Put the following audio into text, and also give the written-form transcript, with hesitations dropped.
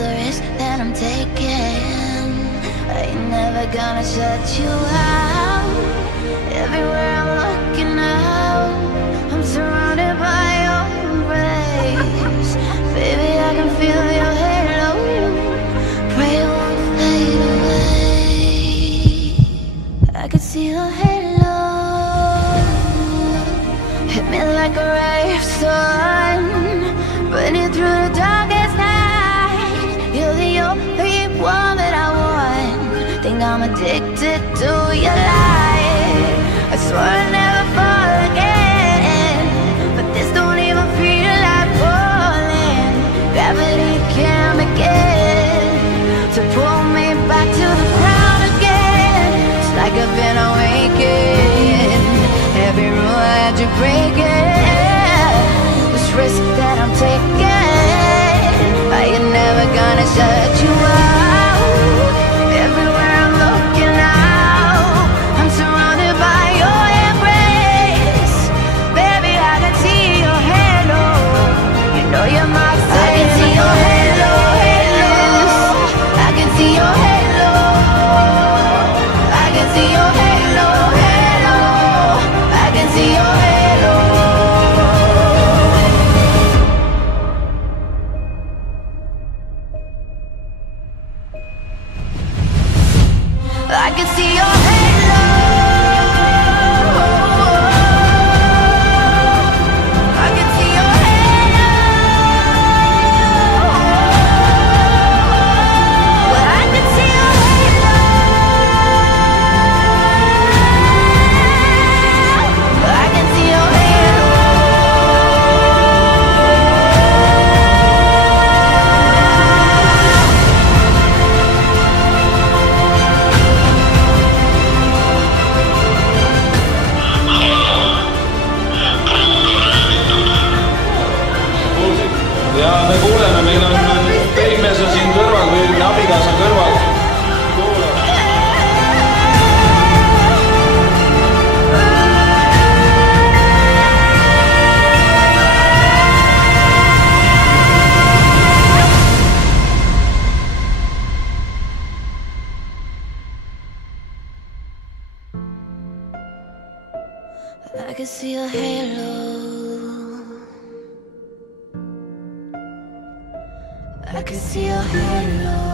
the risk that I'm taking. I ain't never gonna shut you out. Everywhere I'm looking now, I'm surrounded by your embrace. Baby, I can feel your halo. Pray it won't fade away. I can see your halo. Hit me like a ray of sun, burning through the darkest night. You're the only one that I want. Think I'm addicted to your light. I swear I'll never fall again, but this don't even feel like falling. Gravity can't begin to pull me back to the ground again. It's like I've been awakened. Every rule I had to break it. This risk that I'm taking, I ain't never gonna shut you out. Everywhere I'm looking now, I'm surrounded by your embrace. Baby, I can see your halo. You know you're my savior. I can see your halo, halo. I can see your halo. I can see your halo, halo. I can see your halo. I can see your halo. I can see your halo. Well, I can see your halo. I can see your halo. ja me kuuleme, meil on peremees on siin kõrval või abikaasa kõrval. I can see your halo. I can see your halo.